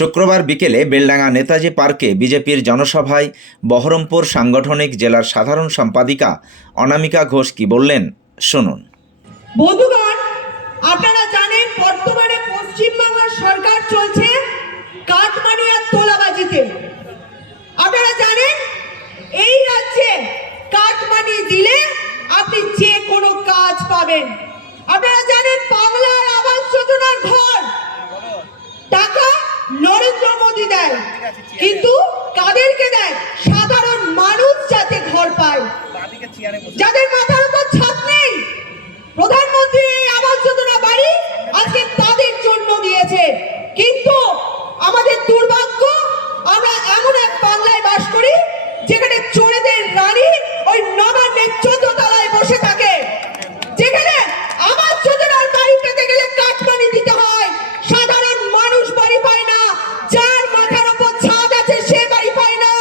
শুক্রবার বিকেলে বেলডাঙ্গা নেতাজি পার্কে বিজেপির জনসভায় বহরমপুর সাংগঠনিক জেলার সাধারণ সম্পাদিকা অনামিকা ঘোষ কি বললেন শুনুন। বন্ধুগণ, আপনারা জানেন বর্তমানে পশ্চিমবঙ্গের সরকার চলছে কাটমানি আর তোলাবাজিতে। আপনারা জানেন এই রাজ্যে কাটমানি দিলে আপনি যে কোনো কাজ পাবেন। আপনারা জানেন বাংলার আবাস যোজনার ঘর টাকা নরেন্দ্র মোদী দেয়, কিন্তু কাদেরকে দেয়? সাধারণ মানুষ যাতে ঘর পায়, যাদের মাথার উপর ছাদ নেই। প্রধানমন্ত্রী এই আবাস যোজনা বাড়ি আজকে তাদের জন্য দিয়েছে, কিন্তু আমাদের দুর্ভাগ্য আমরা এমন এক বাংলায় বাস করি যেখানে চোরেদের রানী ওই নবান্নের 14 তলায় বসে থাকে, যেখানে আবাস যোজনার বাড়ি পেতে গেলে কাটমানি দিতে হয়। সাধারণ মানুষ বাড়ি পায় না, যার মাথার উপর ছাদ আছে সে বাড়ি পায় না।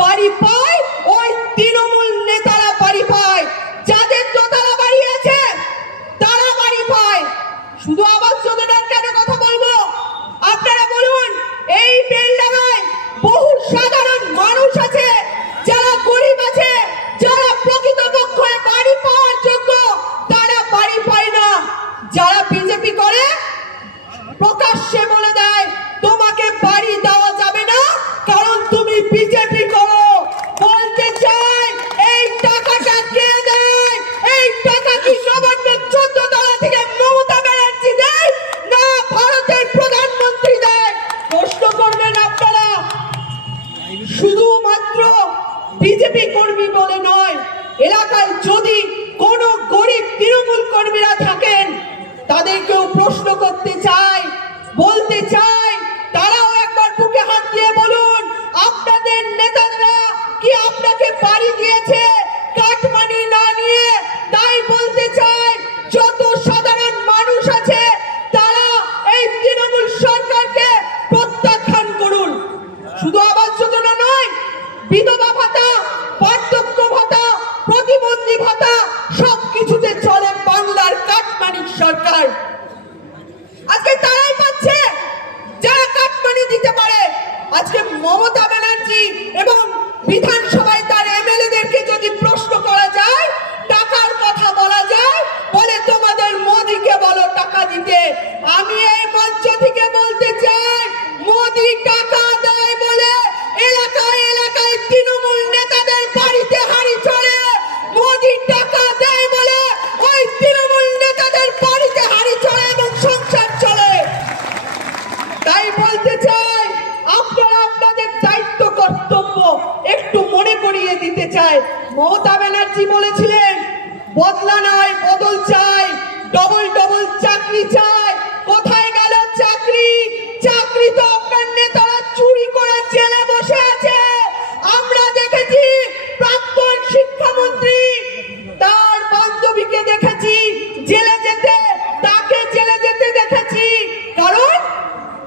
বাড়ি পায় ওই তৃণমূল নেতারা বাড়ি পায়, যাদের দোতলা বাড়ি আছে তারা বাড়ি পায়। শুধু আবাস যোজনার কেন কথা বলবো? আপনারা বলুন, এই বেলডাঙ্গায় বহু সাধারণ মানুষ আছে যারা গরিব আছে, যারা প্রকৃতপক্ষে বাড়ি পাওয়ার যোগ্য, তারা বাড়ি পায় না। যারা বিজেপি করে প্রকাশ্যে বলে দেয় তোমাকে বাড়ি দেওয়া যাবে না কারণ তুমি বিজেপি করো। বলতে চাই এই টাকাটা কে দেয়? এই টাকা কি নবান্নের 14 তলা থেকে মমতা ব্যানার্জি দেয়, না ভারতের প্রধানমন্ত্রী দেয়? প্রশ্ন করবেন আপনারা। শুধুমাত্র বিজেপি কর্মী বলে নয়, এলাকায় যদি কোনো গরিব তৃণমূল কর্মীরা থাকেন তাদেরকেও প্রশ্ন করতে চাই, বলতে চাই, তারাও একবার বুকে হাত দিয়ে বলুন আপনাদের নেতারা কি আপনাকে বাড়ি দিয়েছে কাটমানি না নিয়ে? তাই বলতে চাই, যত সাধারণ মানুষ আছে তারা এই তৃণমূল সরকারকে প্রত্যাখ্যান করুন। শুধু আবাস যোজনা নয়, বিধবা ভাতা, বার্ধক্য ভাতা, প্রতিবন্ধী ভাতা সবকিছুতে চলে বাংলার কাটমানির সরকার। আজকে তারাই পাচ্ছে যারা কাটমানি দিতে পারে। আজকে মমতা ব্যানার্জি এবং বিধানসভায় তার এমএলএদেরকে যদি প্রশ্ন করা যায়, টাকার কথা বলা যায়, বলে তোমাদের মোদিকে বলো টাকা দিতে। আমি এই মঞ্চ থেকে বলতে চাই, মোদি টাকা দেয় বলে এলাকায় এলাকায় তৃণমূল নেতাদের বাড়িতে হাঁড়ি চলে। মোদি টাকা দেয় বলে ওই তৃণমূল নেতাদের বাড়িতে হাঁড়ি চলে এবং সংসার চলে। তাই বলতে চাই, আপনারা আপনাদের দায়িত্ব কর্তব্য একটু মনে করিয়ে দিতে চাই। মমতা ব্যানার্জি বলেছিলেন বদলা নয় বদল চাই, ডবল ডবল চাকরি চাই। কোথায় গেল চাকরি? চাকরি তো আপনার নেতারা চুরি করে জেলে বসে আছে। আমরা দেখেছি প্রাক্তন শিক্ষামন্ত্রী তার বান্ধবীকে দেখেছি জেলে যেতে, তাকে জেলে যেতে দেখেছি, কারণ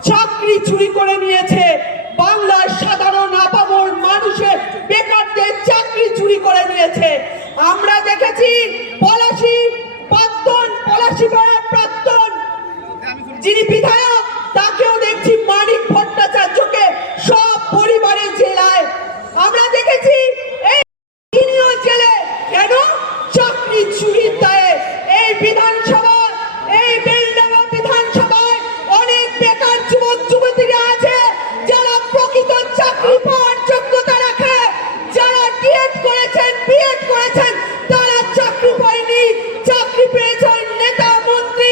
চাকরি চুরি করে নিয়েছে। বাংলার সাধারণ আপামর মানুষের বেকারদের চাকরি চুরি করে নিয়েছে। আমরা দেখেছি প্রাক্তন যিনি বিধায়ক, তাকেও দেখছি মানিক ভট্টাচার্যকে সব পরিবারের জেলায়। আমরা দেখেছি তিনিও জেলে। কেন? চাকরি চুরির দায়ে। এই বিধানসভা, এই বেলডাঙ্গা বিধানসভায় অনেক বেকার যুবক যুবতীরা আছে যারা প্রকৃত চাকরি পাওয়ার যোগ্যতা রাখে, যারা ডিএড করেছেন, বিএড করেছেন, তারা চাকরি পায়নি। চাকরি পেয়েছে নেতা মন্ত্রী,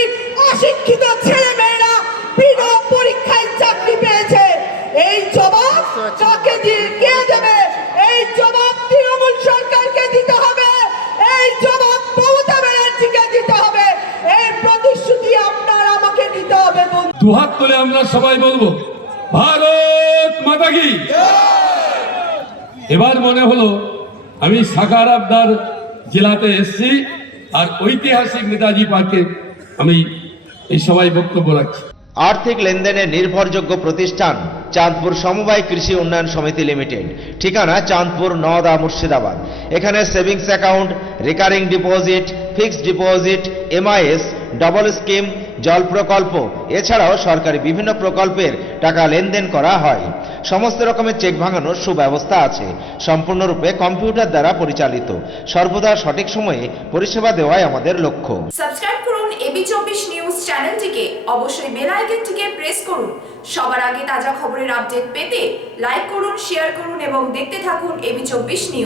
অশিক্ষিত ছেলে মেয়েরা বিনা পরীক্ষায় চাকরি পেয়েছে। এই জবাব কাকে দিয়ে কে দেবে? এই জবাব তৃণমূল সরকারকে দিতে হবে, এই জবাব মমতা ব্যানার্জিকে দিতে হবে। এই প্রতিশ্রুতি আপনার আমাকে নিতে হবে। দুহাত তুলে আমরা সবাই বলবো ভারত মাতা কি। এবার মনে হলো আমি সাকারাবদার জেলাতে এসেছি আর ঐতিহাসিক নেতাজি পার্কে আমি এই সবাই বক্তব্য রাখছি। আর্থিক লেনদেনের নির্ভরযোগ্য প্রতিষ্ঠান চাঁদপুর সমবায় কৃষি উন্নয়ন সমিতি লিমিটেড। ঠিকানা চাঁদপুর, নওদা, মুর্শিদাবাদ। এখানে savings account, recurring deposit, fixed deposit, MIS, double scheme, জল প্রকল্প এছাড়াও সরকারি বিভিন্ন প্রকল্পের টাকা লেনদেন করা হয়। সমস্ত রকমের চেক ভাঙানোর সুব্যবস্থা আছে। সম্পূর্ণরূপে কম্পিউটার দ্বারা পরিচালিত। সর্বদা সঠিক সময়ে পরিষেবা দেওয়াই আমাদের লক্ষ্য। সাবস্ক্রাইব করুন AB24 নিউজ চ্যানেলটিকে, অবশ্যই বেল আইকনটিকে প্রেস করুন। সবার আগে তাজা খবরের আপডেট পেতে লাইক করুন, শেয়ার করুন এবং দেখতে থাকুন AB24 নিউজ।